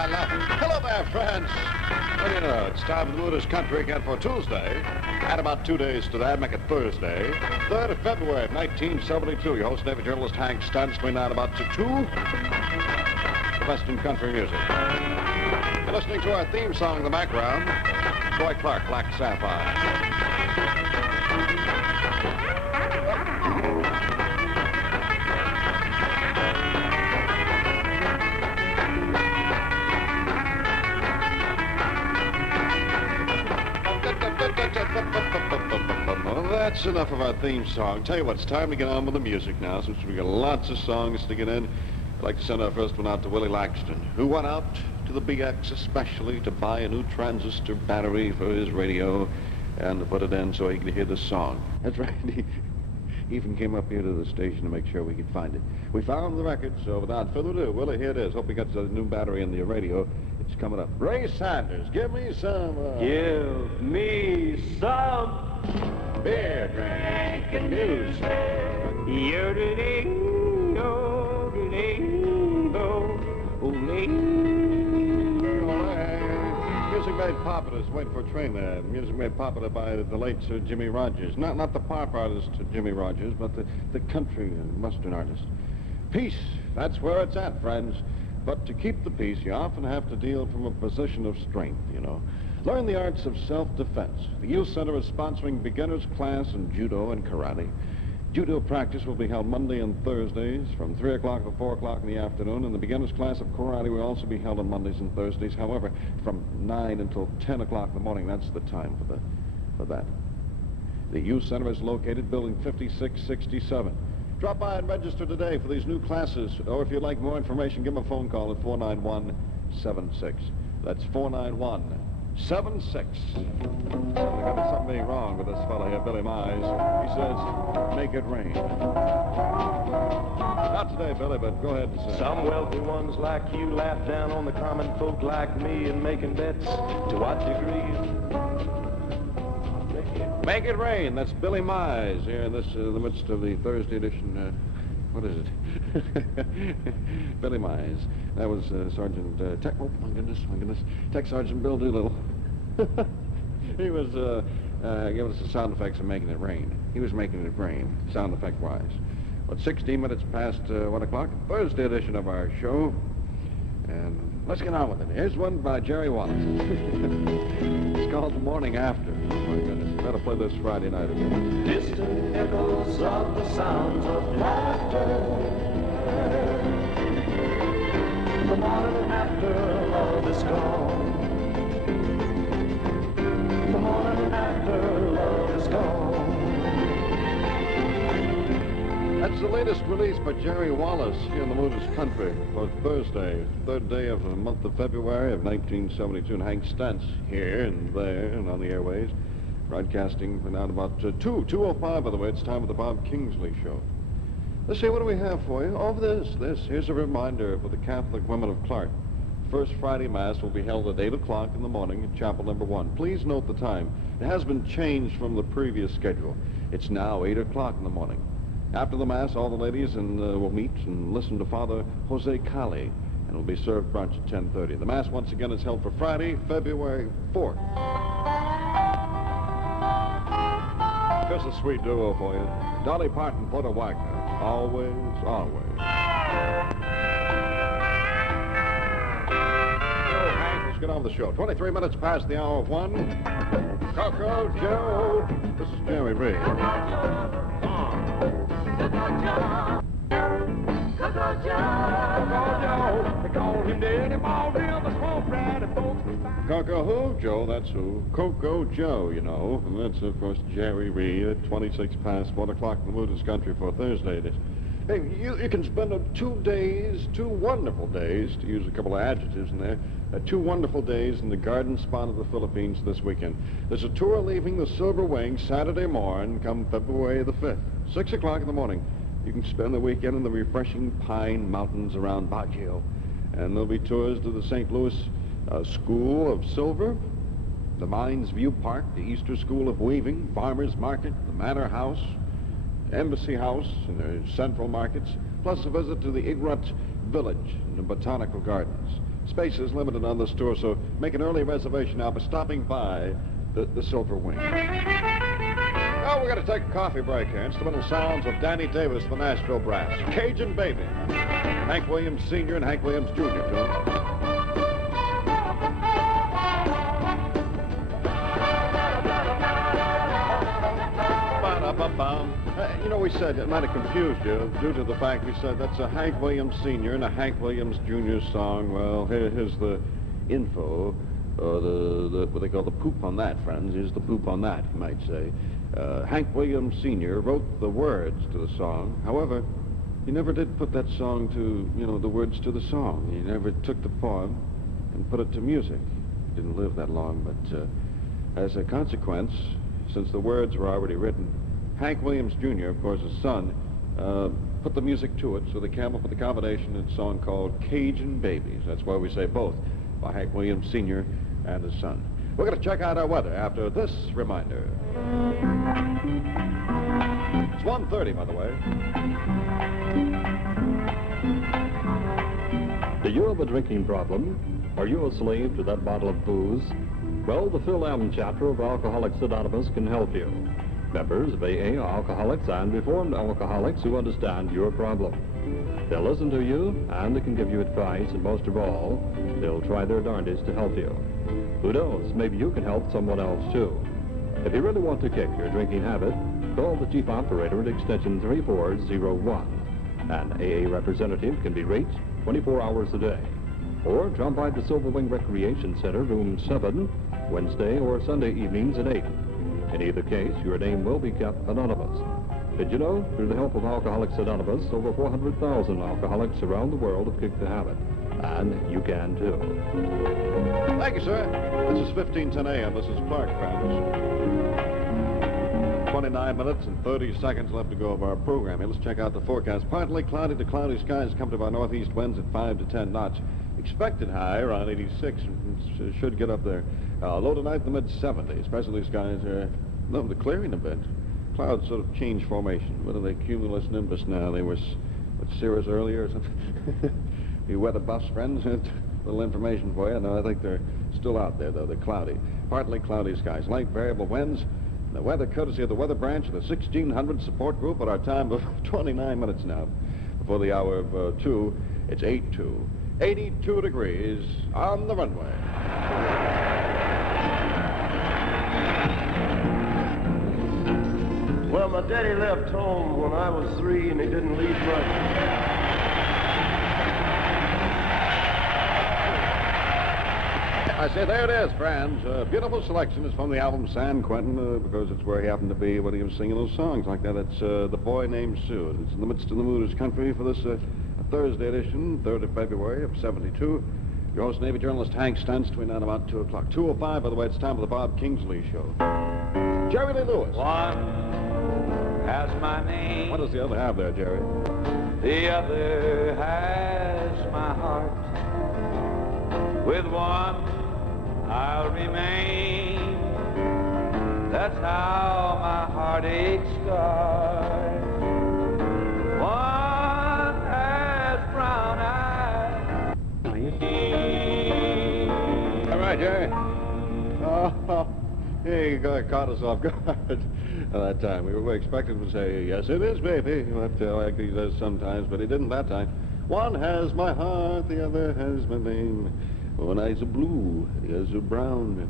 La. Hello there, friends. Well, you know, it's time for the Mooders Country again for Tuesday. Add about 2 days to that, make it Thursday. 3rd of February, 1972. Your host, Navy journalist Hank Stence, between now and about 2. Western country music. You're listening to our theme song in the background. Troy Clark, Black Sapphire. That's enough of our theme song. Tell you what, it's time to get on with the music now, since we've got lots of songs to get in. I'd like to send our first one out to Willie Laxton, who went out to the BX especially to buy a new transistor battery for his radio and to put it in so he could hear the song. That's right. He even came up here to the station to make sure we could find it. We found the record, so without further ado, Willie, here it is. Hope he gets a new battery in the radio. It's coming up. Ray Sanders, give me some... Give me some... beer drinking music. Music made popular. Just waiting for a train there. Music made popular by the late Sir Jimmy Rogers. Not the pop artist Jimmy Rogers, but the country and western artist. Peace, that's where it's at, friends. But to keep the peace, you often have to deal from a position of strength, you know. Learn the arts of self-defense. The Youth Center is sponsoring beginners class in judo and karate. Judo practice will be held Monday and Thursdays from 3 o'clock to 4 o'clock in the afternoon, and the beginners class of karate will also be held on Mondays and Thursdays. However, from 9 until 10 o'clock in the morning, that's the time for that. The Youth Center is located building 5667. Drop by and register today for these new classes, or if you'd like more information, give them a phone call at 491-76. That's 491-76. There's got to be something wrong with this fellow here, Billy Mize. He says, make it rain. Not today, Billy, but go ahead and sing. Some wealthy ones like you laugh down on the common folk like me and making bets. To what degree? Make it rain. That's Billy Mize here in this, the midst of the Thursday edition. What is it? Billy Mize. That was Sergeant Tech. Oh, my goodness. Tech Sergeant Bill Doolittle. He was giving us the sound effects of making it rain. He was making it rain, sound effect-wise. Well, 16 minutes past 1 o'clock, Thursday edition of our show. And let's get on with it. Here's one by Jerry Wallace. It's called The Morning After. Oh, my goodness. Better play this Friday night again. Distant echoes of the sounds of laughter. The morning after love is gone. The morning after love is gone. That's the latest release by Jerry Wallace here in the Mooders Country for Thursday, 3rd day of the month of February of 1972. And Hank Stence here and there and on the airways, broadcasting for now about 2:05, by the way. It's time for the Bob Kingsley Show. Let's see, what do we have for you? Oh, this. Here's a reminder for the Catholic women of Clark. First Friday Mass will be held at 8 o'clock in the morning at Chapel Number 1. Please note the time. It has been changed from the previous schedule. It's now 8 o'clock in the morning. After the Mass, all the ladies will meet and listen to Father Jose Cali, and will be served brunch at 10:30. The Mass, once again, is held for Friday, February 4th. Here's a sweet duo for you. Dolly Parton, Porter Wagner. Always, always. Let's get on with the show. 23 minutes past the hour of 1. Coco Joe. This is Jerry Reed. Coco who, Joe? That's who. Coco Joe, you know. And that's, of course, Jerry Reed at 26 past 1 o'clock in the Mooders Country for Thursday. Hey, you can spend 2 days, 2 wonderful days, to use a couple of adjectives in there, 2 wonderful days in the garden spot of the Philippines this weekend. There's a tour leaving the Silver Wing Saturday morning, come February the 5th, 6 o'clock in the morning. You can spend the weekend in the refreshing pine mountains around Baguio. And there'll be tours to the St. Louis School of Silver, the Mines View Park, the Easter School of Weaving, Farmers Market, the Manor House, Embassy House, and their central markets, plus a visit to the Igrut Village and the Botanical Gardens. Space is limited on this tour, so make an early reservation now by stopping by the Silver Wing. Oh, we're going to take a coffee break here. Instrumental sounds of Danny Davis, the Nashville Brass. Cajun Baby. Hank Williams Sr. and Hank Williams Jr. too. You know, we said, it might have confused you due to the fact we said that's a Hank Williams Sr. and a Hank Williams Jr. song. Well, here's the info, or what they call the poop on that, friends. Here's the poop on that, you might say. Hank Williams Sr. wrote the words to the song. However, he never did put that song to, the words to the song. He never took the poem and put it to music. He didn't live that long, but as a consequence, since the words were already written, Hank Williams Jr., of course, his son, put the music to it, so they came up with a combination in a song called Cajun Babies. That's why we say both, by Hank Williams Sr. and his son. We're going to check out our weather after this reminder. It's 1:30, by the way. Do you have a drinking problem? Are you a slave to that bottle of booze? Well, the Phil M. chapter of Alcoholics Anonymous can help you. Members of AA are alcoholics and reformed alcoholics who understand your problem. They'll listen to you, and they can give you advice, and most of all, they'll try their darndest to help you. Who knows, maybe you can help someone else too. If you really want to kick your drinking habit, call the chief operator at extension 3401. An AA representative can be reached 24 hours a day. Or drop by the Silver Wing Recreation Center, room 7, Wednesday or Sunday evenings at 8. In either case, your name will be kept anonymous. Did you know, through the help of Alcoholics Anonymous, over 400,000 alcoholics around the world have kicked the habit. And you can too. Thank you, sir. This is 1510 a.m. This is Clark, friends. 29 minutes and 30 seconds left to go of our program. Let's check out the forecast. Partly cloudy to cloudy skies come to our northeast winds at 5 to 10 knots. Expected high around 86. Should get up there. Low tonight in the mid-70s. Presently, skies are the clearing a bit. Clouds sort of change formation. What are they? Cumulus nimbus now. They were cirrus earlier or something. You weather buffs, friends? A little information for you. No, I think they're still out there, though. They're cloudy. Partly cloudy skies. Light variable winds. The weather courtesy of the Weather Branch of the 1600 support group at our time of 29 minutes now. Before the hour of 2, it's 8-2. 82 degrees on the runway. Well, my daddy left home when I was 3, and he didn't leave much. I say, there it is, friends. A beautiful selection is from the album San Quentin, because it's where he happened to be when he was singing those songs like that. It's The Boy Named Sue. And it's in the midst of the Mooders Country for this Thursday edition, 3rd of February of 72. Your host, Navy journalist Hank Stence, between now and about 2 o'clock. 2:05, by the way, it's time for the Bob Kingsley Show. Jerry Lee Lewis. One has my name. What does the other have there, Jerry? The other has my heart. With one I'll remain. That's how my heartaches start. One has brown eyes. All right, Jerry. Oh, he caught us off guard at that time. We were expecting to say, yes, it is, baby, like he does sometimes, but he didn't that time. One has my heart, the other has my name. One eye's a blue, the other's a brown.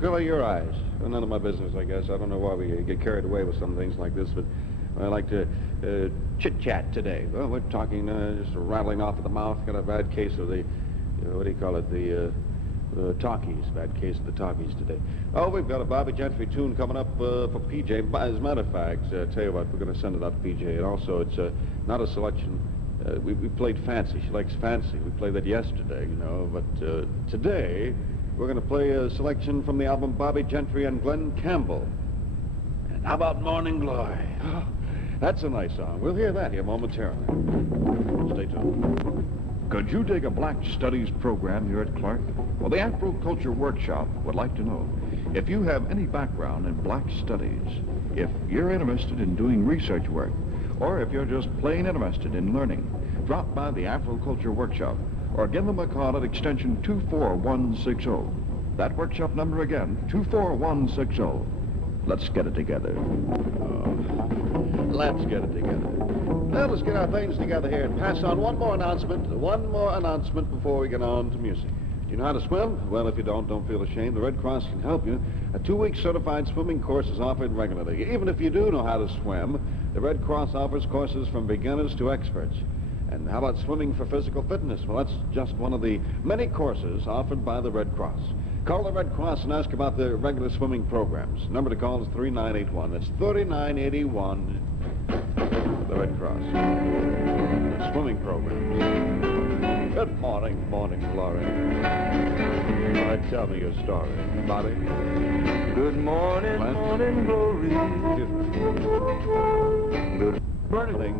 Color your eyes. Well, none of my business, I guess. I don't know why we get carried away with some things like this, but I like to chit-chat today. Well, we're talking, just rattling off at the mouth. Got a bad case of the, what do you call it, the talkies. Bad case of the talkies today. Oh, we've got a Bobby Gentry tune coming up for PJ. As a matter of fact, tell you what, we're going to send it out to PJ. And also, it's not a selection. We played Fancy. She likes Fancy. We played that yesterday, But today, we're going to play a selection from the album Bobby Gentry and Glenn Campbell. And how about Morning Glory? Oh, that's a nice song. We'll hear that here momentarily. Stay tuned. Could you dig a black studies program here at Clark? Well, the Afro Culture Workshop would like to know. If you have any background in black studies, if you're interested in doing research work, or if you're just plain interested in learning, drop by the Afroculture Workshop or give them a call at extension 24160. That workshop number again, 24160. Let's get it together. Let's get it together. Now, let's get our things together here and pass on one more announcement before we get on to music. Do you know how to swim? Well, if you don't feel ashamed. The Red Cross can help you. A 2-week certified swimming course is offered regularly. Even if you do know how to swim, the Red Cross offers courses from beginners to experts. And how about swimming for physical fitness? Well, that's just one of the many courses offered by the Red Cross. Call the Red Cross and ask about the regular swimming programs. Number to call is 3981. That's 3981. The Red Cross. The swimming programs. Good morning, Glory. All right, tell me your story, Bobby. Good morning, Glenn? morning glory.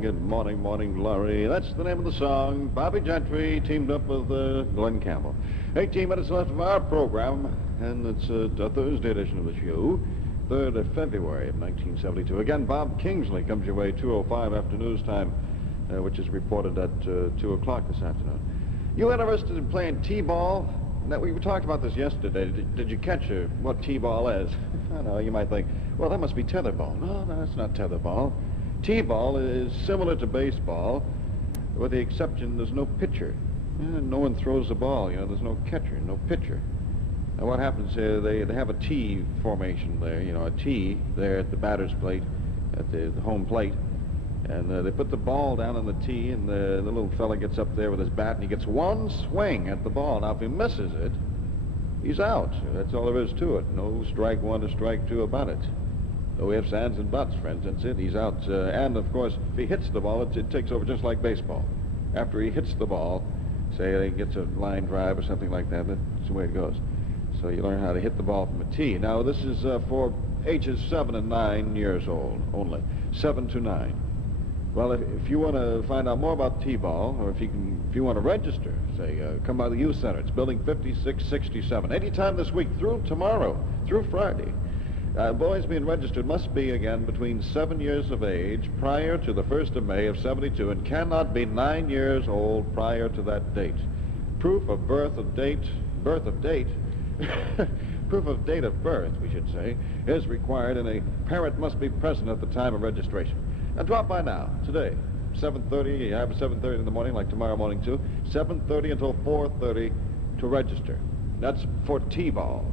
Good morning, Glory. That's the name of the song. Bobby Gentry teamed up with Glenn Campbell. 18 minutes left of our program, and it's a Thursday edition of the show, 3rd of February of 1972. Again, Bob Kingsley comes your way 2:05 after news time, which is reported at 2 o'clock this afternoon. You interested in playing T-ball? Now, we talked about this yesterday. Did you catch what T-ball is? I know, you might think, well, that must be tetherball. No, that's not tetherball. T-ball is similar to baseball, with the exception there's no pitcher. No one throws the ball, there's no catcher, no pitcher. Now what happens, they have a T formation there, a T there at the batter's plate, at the home plate, and they put the ball down on the tee, and the little fella gets up there with his bat, and he gets one swing at the ball. Now if he misses it, he's out. That's all there is to it. No strike one or strike two about it. No ifs, ands, and buts, for instance. He's out. And, of course, if he hits the ball, it takes over just like baseball. After he hits the ball, say he gets a line drive or something like that, that's the way it goes. So you learn how to hit the ball from a tee. Now, this is for ages 7 and 9 years old only. 7 to 9. Well, if you want to find out more about T-ball, or if you want to register, say, come by the youth center. It's building 5667. Anytime this week through tomorrow, through Friday. Boys being registered must be, again, between 7 years of age prior to the 1st of May of 72 and cannot be 9 years old prior to that date. Proof of date of birth, we should say, is required, and a parent must be present at the time of registration. Now, drop by now, today, 7:30. You have a 7:30 in the morning, like tomorrow morning, too. 7:30 until 4:30 to register. That's for T-ball.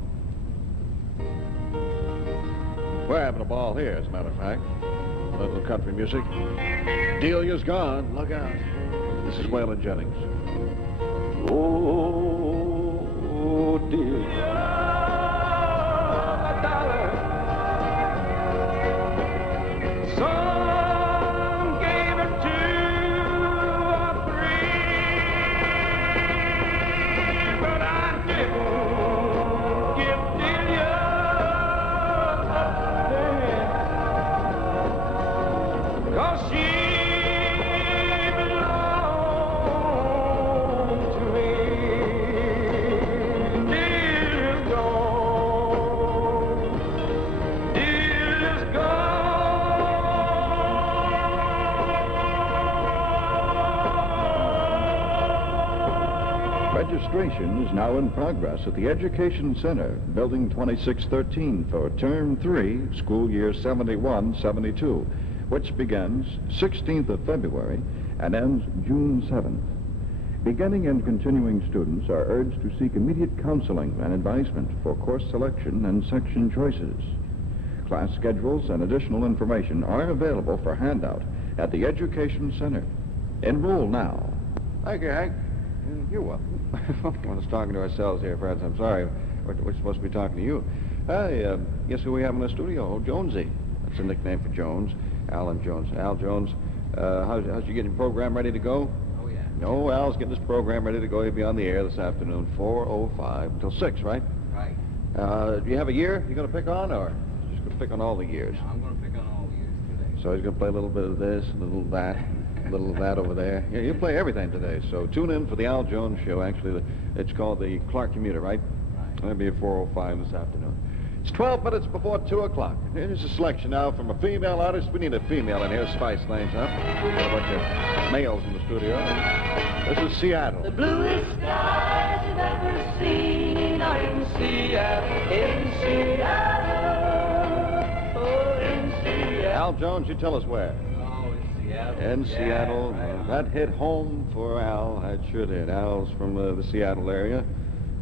We're having a ball here, as a matter of fact. A little country music. Delia's gone. Look out. This is Waylon Jennings. Oh, dear. Some gave it 2 or 3, but I didn't give Delia a penny, 'cause she belonged to me. Delia's gone. Delia's gone. Registration is now in progress at the Education Center, Building 2613, for Term 3, School Year 71-72, which begins 16th of February and ends June 7th. Beginning and continuing students are urged to seek immediate counseling and advisement for course selection and section choices. Class schedules and additional information are available for handout at the Education Center. Enroll now. Thank you, Hank. You're welcome. We're just talking to ourselves here, friends. I'm sorry. We're supposed to be talking to you. Hey, guess who we have in the studio? Oh, Jonesy. That's a nickname for Jones. Alan Jones. Al Jones. How's you getting your program ready to go? Oh, yeah. No, Al's getting his program ready to go. He'll be on the air this afternoon, 4:05 until 6, right? Right. Do you have a year you're going to pick on, or just going to pick on all the years? I'm going to pick on all years today. So he's going to play a little bit of this, a little of that, a little of that over there. Yeah, you play everything today. So tune in for the Al Jones Show. Actually, it's called the Clark Commuter, right? Right. It'll be at 4:05 this afternoon. It's 12 minutes before 2 o'clock. Here's a selection now from a female artist. We need a female in here, spice things up. Got a bunch of males in the studio. This is Seattle. The bluest skies you've ever seen are in Seattle, in Seattle, oh, in Seattle. Al Jones, you tell us where. Oh, in Seattle. In Yeah, Seattle. right on. That hit home for Al. That sure did. Al's from the Seattle area.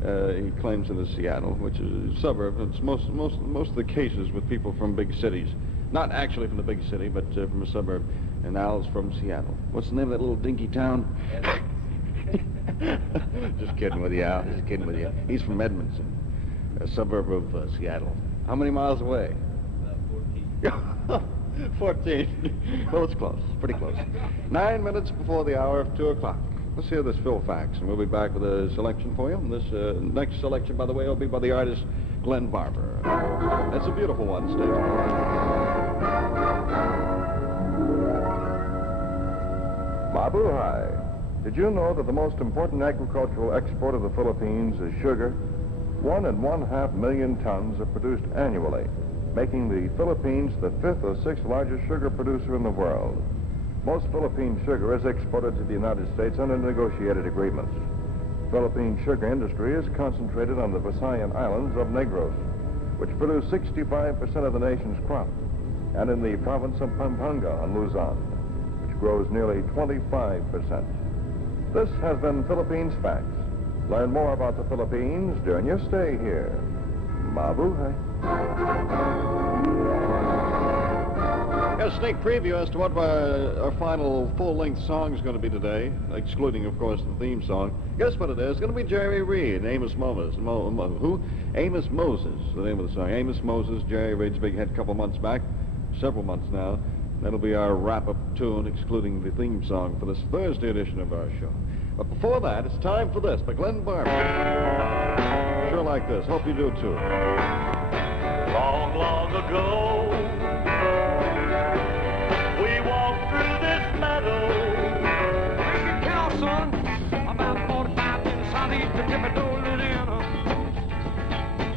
He claims it is Seattle, which is a suburb. It's most of the cases with people from big cities. Not actually from the big city, but from a suburb. And Al's from Seattle. What's the name of that little dinky town? Just kidding with you, Al. Just kidding with you. He's from Edmondson, a suburb of Seattle. How many miles away? About 14. 14. Well, it's close. Pretty close. 9 minutes before the hour of 2 o'clock. Let's hear this Phil Fax, and we'll be back with a selection for you. And this next selection, by the way, will be by the artist Glenn Barber. It's a beautiful one. Stay tuned. Mabuhay. Did you know that the most important agricultural export of the Philippines is sugar? 1.5 million tons are produced annually, making the Philippines the 5th or 6th largest sugar producer in the world. Most Philippine sugar is exported to the United States under negotiated agreements. Philippine sugar industry is concentrated on the Visayan Islands of Negros, which produce 65% of the nation's crop, and in the province of Pampanga on Luzon, which grows nearly 25%. This has been Philippines Facts. Learn more about the Philippines during your stay here. Mabuhay. Got a sneak preview as to what our final full-length song is going to be today, excluding, of course, the theme song. Guess what it is? It's going to be Jerry Reed and Amos Moses. Who? Amos Moses, the name of the song. Amos Moses, Jerry Reed's big hit a couple months back, several months now. That'll be our wrap-up tune, excluding the theme song for this Thursday edition of our show. But before that, it's time for this by Glenn Barber. Sure like this. Hope you do, too. Long, long ago, we walked through this meadow. Make it count, son. About 45 minutes southeast of Thibodeau, Louisiana.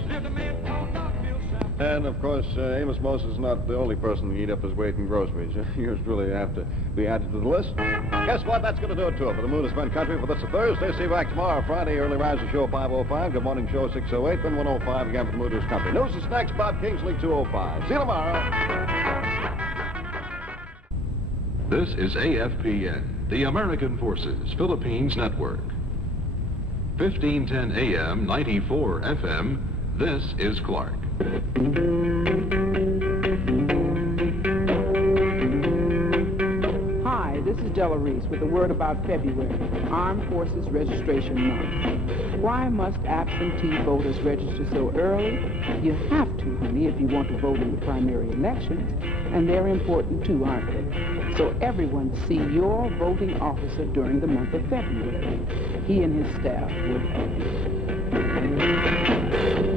Lived a man called Knoxville, South. And, of course, Amos Moses is not the only person to eat up his weight in groceries. Yours really have to be added to the list. Guess what? That's going to do it to it for the Moon has been country for this Thursday. See you back tomorrow, Friday. Early riser show 5:05. Good morning show 6:08. Then 1:05 again for the Moon has country. News is next. Bob Kingsley 2:05. See you tomorrow. This is AFPN, the American Forces Philippines Network. 1510 AM, 94 FM. This is Clark. Hi, this is Della Reese with a word about February, Armed Forces Registration Month. Why must absentee voters register so early? You have to, honey, if you want to vote in the primary elections, and they're important too, aren't they? So everyone see your voting officer during the month of February. He and his staff will help you.